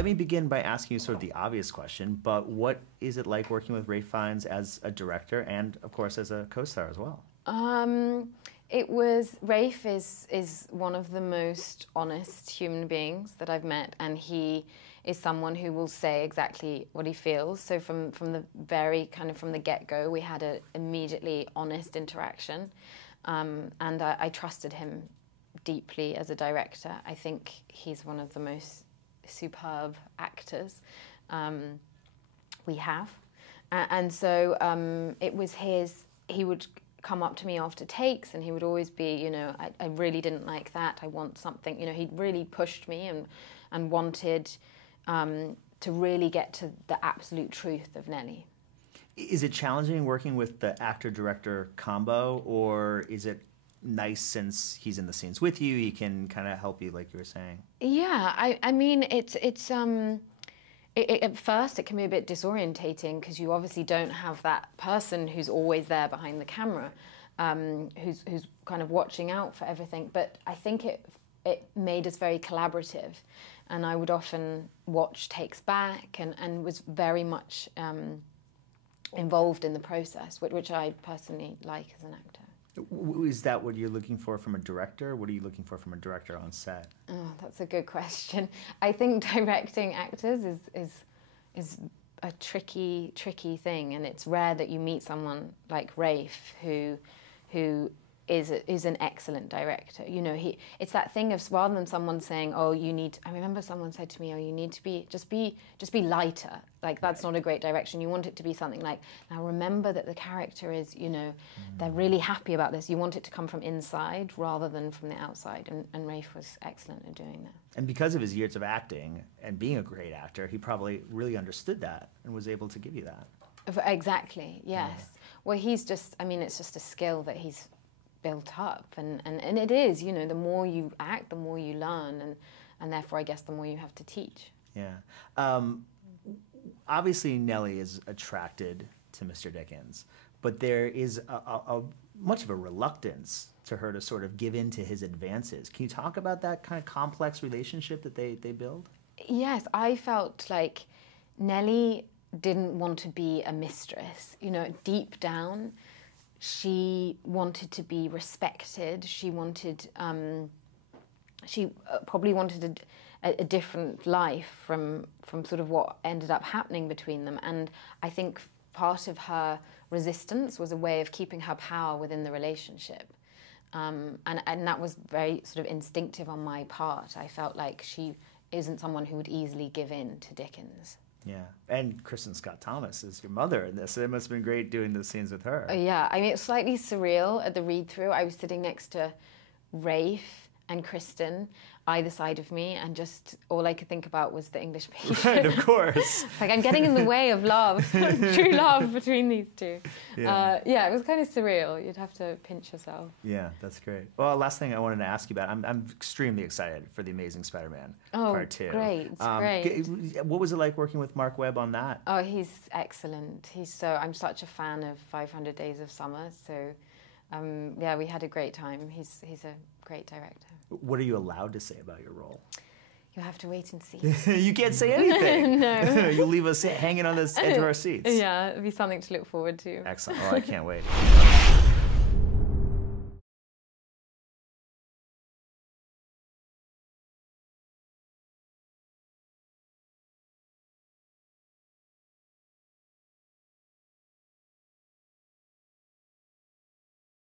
let me begin by asking you sort of the obvious question, but what is it like working with Ralph Fiennes as a director and, of course, as a co-star as well? Ralph is one of the most honest human beings that I've met, and he is someone who will say exactly what he feels. So from the from the get-go, we had an immediately honest interaction, and I trusted him deeply as a director. I think he's one of the most superb actors we have, and so it was he would come up to me after takes and he would always be, you know, I really didn't like that, I want something, you know, he really pushed me and wanted to really get to the absolute truth of Nellie. Is it challenging working with the actor-director combo, or is it nice since he's in the scenes with you, he can kind of help you, like you were saying? Yeah, I mean, at first it can be a bit disorientating because you obviously don't have that person who's always there behind the camera, who's kind of watching out for everything. But I think it made us very collaborative, and I would often watch takes back and was very much involved in the process, which I personally like as an actor. Is that what you're looking for from a director? What are you looking for from a director on set? Oh, that's a good question. I think directing actors is a tricky thing, and it's rare that you meet someone like Ralph who is an excellent director. You know, it's that thing of, rather than someone saying, oh, you need, I remember someone said to me, oh, you need to be, just be lighter. Like, that's not a great direction. You want it to be something like, now remember that the character is, you know, they're really happy about this. You want it to come from inside rather than from the outside. And Ralph was excellent at doing that. And because of his years of acting and being a great actor, he probably really understood that and was able to give you that. Exactly, yes. Yeah. Well, he's just, I mean, it's just a skill that he's built up, and it is, you know, the more you act, the more you learn, and therefore I guess the more you have to teach. Yeah. Obviously Nellie is attracted to Mr. Dickens, but there is a much of a reluctance to her to sort of give in to his advances. Can you talk about that kind of complex relationship that they build? Yes, I felt like Nellie didn't want to be a mistress. You know, deep down, she wanted to be respected. She wanted, she probably wanted a different life from sort of what ended up happening between them. And I think part of her resistance was a way of keeping her power within the relationship. And that was very sort of instinctive on my part. I felt like she isn't someone who would easily give in to Dickens. Yeah, and Kristen Scott Thomas is your mother in this. It must have been great doing the scenes with her. Yeah, I mean, it's slightly surreal at the read-through. I was sitting next to Ralph and Kristen, either side of me, and just all I could think about was the English patient. Right, of course. It's like I'm getting in the way of love, true love between these two. Yeah. Yeah, it was kind of surreal. You'd have to pinch yourself. Yeah, that's great. Well, last thing I wanted to ask you about, I'm extremely excited for The Amazing Spider-Man Part 2. Great, great. What was it like working with Mark Webb on that? Oh, he's excellent. I'm such a fan of 500 Days of Summer, so yeah, we had a great time. He's a great director. What are you allowed to say about your role? You'll have to wait and see. You can't say anything. No. You'll leave us hanging on the edge of our seats. Yeah, it'll be something to look forward to. Excellent. Oh, I can't wait.